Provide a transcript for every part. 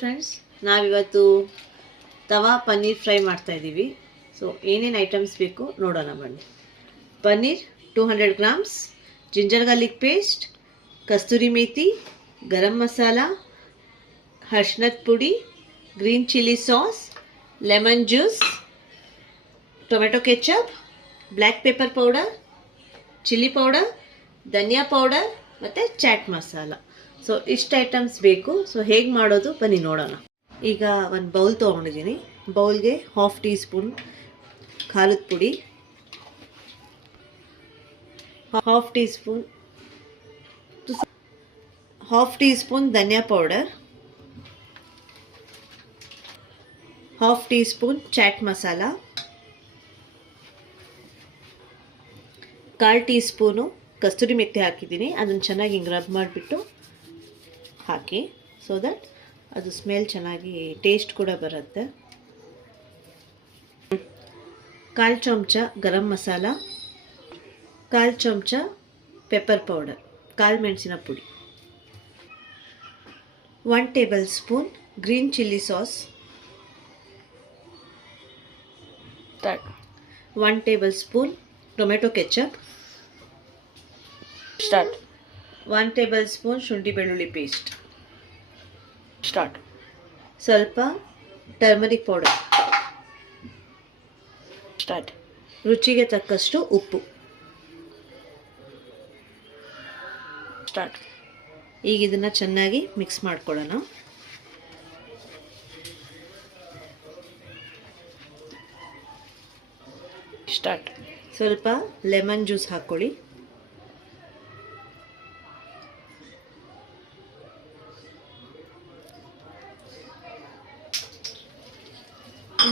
Friends, ನಾವಿವತ್ತು ತವಾ paneer fry ಮಾಡ್ತಾ ಇದ್ದೀವಿ. ಸೊ ಏನೇನು ಐಟಮ್ಸ್ ಬೇಕು ನೋಡೋಣ ಬನ್ನಿ. Paneer 200 grams, ginger garlic paste, kasturi methi, garam masala, ಅರಿಶಿನದ ಪುಡಿ, green chilli sauce, lemon juice, tomato ketchup, black pepper powder, chilli powder, dhania powder ಮತ್ತು ಚಾಟ್ ಮಸಾಲ. ಸೊ ಇಷ್ಟು ಐಟಮ್ಸ್ ಬೇಕು. ಸೊ ಹೇಗೆ ಮಾಡೋದು ಬನ್ನಿ ನೋಡೋಣ. ಈಗ ಒಂದು ಬೌಲ್ ತೊಗೊಂಡಿದ್ದೀನಿ. ಬೌಲ್ಗೆ 1/2 ಟೀ ಸ್ಪೂನ್ ಖಾರದ ಪುಡಿ, 1/2 teaspoon dhania powder, 1/2 teaspoon chaat masala, 1/4 teaspoon kasturi methi ಹಾಕಿದ್ದೀನಿ. ಅದನ್ನು ಚೆನ್ನಾಗಿ ಹಿಂಗೆ ರಬ್ ಮಾಡಿಬಿಟ್ಟು ಹಾಕಿ, ಸೊ ದಟ್ ಅದು ಸ್ಮೆಲ್ ಚೆನ್ನಾಗಿ ಟೇಸ್ಟ್ ಕೂಡ ಬರುತ್ತೆ. 1/4 ಚಮಚ ಗರಂ ಮಸಾಲ, 1/4 ಚಮಚ ಪೆಪ್ಪರ್ ಪೌಡರ್, 1/4 ಮೆಣಸಿನ ಪುಡಿ, 1 table spoon green chilli sauce, 1 table spoon tomato ketchup, 1 table spoon ಶುಂಠಿ ಬೆಳ್ಳುಳ್ಳಿ ಪೇಸ್ಟ್, ಸ್ವಲ್ಪ ಟರ್ಮರಿಕ್ ಪೌಡರ್, ರುಚಿಗೆ ತಕ್ಕಷ್ಟು ಉಪ್ಪು. ಈಗ ಇದನ್ನು ಚೆನ್ನಾಗಿ ಮಿಕ್ಸ್ ಮಾಡ್ಕೊಳ್ಳೋಣ. ಸ್ವಲ್ಪ ಲೆಮನ್ ಜ್ಯೂಸ್ ಹಾಕ್ಕೊಳ್ಳಿ.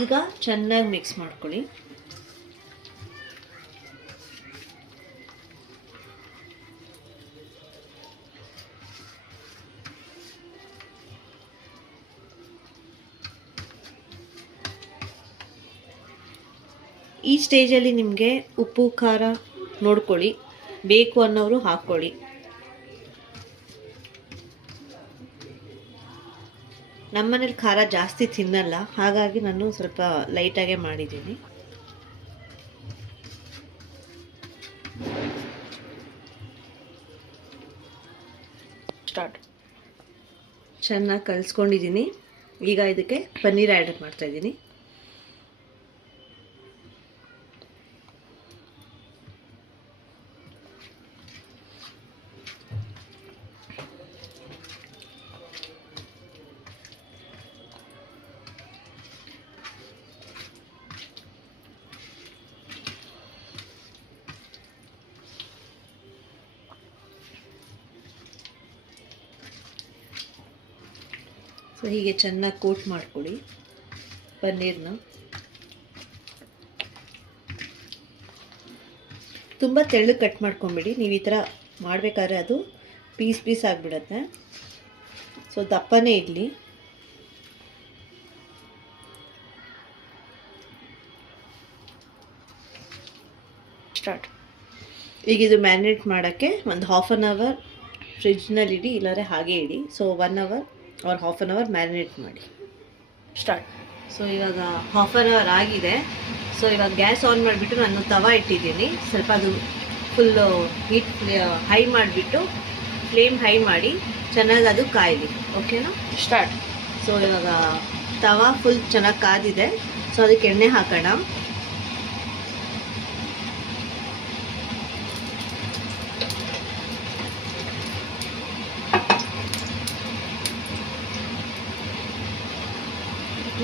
ಈಗ ಚೆನ್ನಾಗಿ ಮಿಕ್ಸ್ ಮಾಡ್ಕೊಳ್ಳಿ. ಈ ಸ್ಟೇಜಲ್ಲಿ ನಿಮಗೆ ಉಪ್ಪು ಖಾರ ನೋಡ್ಕೊಳ್ಳಿ, ಬೇಕು ಅನ್ನೋರು ಹಾಕ್ಕೊಳ್ಳಿ. ನಮ್ಮನೇಲಿ ಖಾರ ಜಾಸ್ತಿ ತಿನ್ನಲ್ಲ, ಹಾಗಾಗಿ ನಾನು ಸ್ವಲ್ಪ ಲೈಟಾಗೆ ಮಾಡಿದ್ದೀನಿ. ಚೆನ್ನಾಗಿ ಕಲಿಸ್ಕೊಂಡಿದ್ದೀನಿ. ಈಗ ಇದಕ್ಕೆ ಪನ್ನೀರ್ ಆ್ಯಡ್ ಮಾಡ್ತಾ ಇದ್ದೀನಿ. ಸೊ ಹೀಗೆ ಚೆನ್ನಾಗಿ ಕೋಟ್ ಮಾಡ್ಕೊಳ್ಳಿ ಪನ್ನೀರ್ನ. ತುಂಬ ತೆಳ್ಳಗೆ ಕಟ್ ಮಾಡ್ಕೊಂಬಿಡಿ. ನೀವು ಈ ಥರ ಮಾಡಬೇಕಾದ್ರೆ ಅದು ಪೀಸ್ ಆಗಿಬಿಡತ್ತೆ. ಸೊ ದಪ್ಪನೇ ಇರಲಿ. ಈಗ ಇದು ಮ್ಯಾರಿನೇಟ್ ಮಾಡೋಕ್ಕೆ ಒಂದು 1/2 ಅವರ್ ಫ್ರಿಜ್ನಲ್ಲಿ ಇಡಿ, ಇಲ್ಲಾಂದರೆ ಹಾಗೆ ಇಡಿ. So 1 hour or 1/2 hour marinate ಮಾಡಿ. ಸೊ ಇವಾಗ 1/2 ಅವರ್ ಆಗಿದೆ. ಸೊ ಇವಾಗ ಗ್ಯಾಸ್ ಆನ್ ಮಾಡಿಬಿಟ್ಟು ನಾನು ತವಾ ಇಟ್ಟಿದ್ದೀನಿ. ಸ್ವಲ್ಪ ಅದು ಫುಲ್ಲು ಹೀಟ್ ಹೈ ಮಾಡಿಬಿಟ್ಟು ಫ್ಲೇಮ್ ಹೈ ಮಾಡಿ ಚೆನ್ನಾಗಿ ಅದು ಕಾಯಿಲಿ. ಓಕೆನಾ? ಸೊ ಇವಾಗ ತವಾ ಫುಲ್ ಚೆನ್ನಾಗಿ ಕಾದಿದೆ. ಸೊ ಅದಕ್ಕೆ ಎಣ್ಣೆ ಹಾಕೋಣ.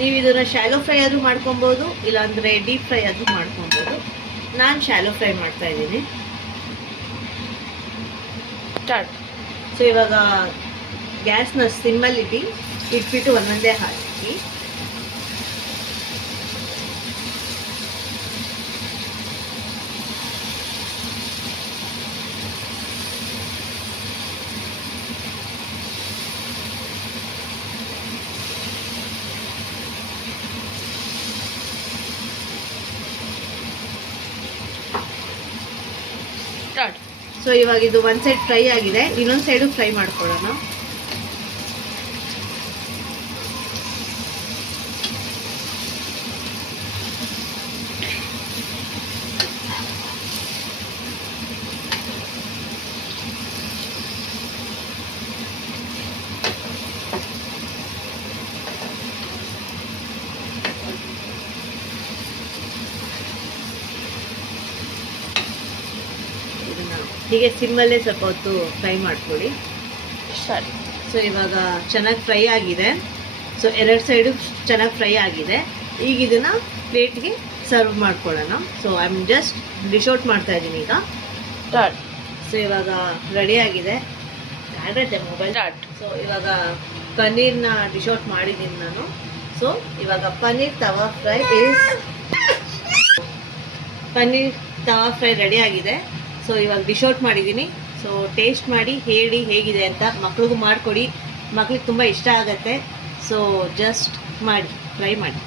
ನೀವು ಇದನ್ನು ಶಾಲೋ ಫ್ರೈ ಆದರೂ ಮಾಡ್ಕೊಬೋದು, ಇಲ್ಲಾಂದರೆ ಡೀಪ್ ಫ್ರೈ ಆದರೂ ಮಾಡ್ಕೊಬೋದು. ನಾನು ಶಾಲೋ ಫ್ರೈ ಮಾಡ್ತಾ ಇದ್ದೀನಿ. ಸೊ ಇವಾಗ ಗ್ಯಾಸ್ನ ಸಿಮ್ಮಲ್ಲಿ ಇಟ್ಬಿಟ್ಟು ಒಂದೊಂದೇ ಹಾಕಿ. ಸೊ ಇವಾಗ ಇದು ಒಂದು ಸೈಡ್ ಫ್ರೈ ಆಗಿದೆ, ಇನ್ನೊಂದು ಸೈಡು ಫ್ರೈ ಮಾಡ್ಕೊಳ್ಳೋಣ. ಹೀಗೆ ಸಿಮ್ಮಲ್ಲೇ ಸ್ವಲ್ಪ ಹೊತ್ತು ಫ್ರೈ ಮಾಡ್ಕೊಳ್ಳಿ. ಸರಿ. ಸೊ ಇವಾಗ ಚೆನ್ನಾಗಿ ಫ್ರೈ ಆಗಿದೆ. ಸೊ 2 ಸೈಡು ಚೆನ್ನಾಗಿ ಫ್ರೈ ಆಗಿದೆ. ಈಗ ಇದನ್ನು ಪ್ಲೇಟ್ಗೆ ಸರ್ವ್ ಮಾಡ್ಕೊಳ್ಳೋಣ. So I am just dish out ಮಾಡ್ತಾ ಇದ್ದೀನಿ ಈಗ. ಸ್ಟಾರ್ಟ್. ಸೊ ಇವಾಗ ರೆಡಿ ಆಗಿದೆ. ಮೊಬೈಲ್. ಸೊ ಇವಾಗ ಪನ್ನೀರ್ನ ಡಿಶ್ ಔಟ್ ಮಾಡಿದ್ದೀನಿ ನಾನು. ಸೊ ಇವಾಗ ಪನ್ನೀರ್ ತವಾ ಫ್ರೈ ರೆಡಿ ಆಗಿದೆ. ಸೊ ಇವಾಗ ಡಿಶ್ ಔಟ್ ಮಾಡಿದ್ದೀನಿ. ಸೊ ಟೇಸ್ಟ್ ಮಾಡಿ ಹೇಳಿ ಹೇಗಿದೆ ಅಂತ. ಮಕ್ಳಿಗೂ ಮಾಡಿಕೊಡಿ, ಮಕ್ಳಿಗೆ ತುಂಬ ಇಷ್ಟ ಆಗುತ್ತೆ. ಸೊ ಜಸ್ಟ್ ಮಾಡಿ, ಟ್ರೈ ಮಾಡಿ.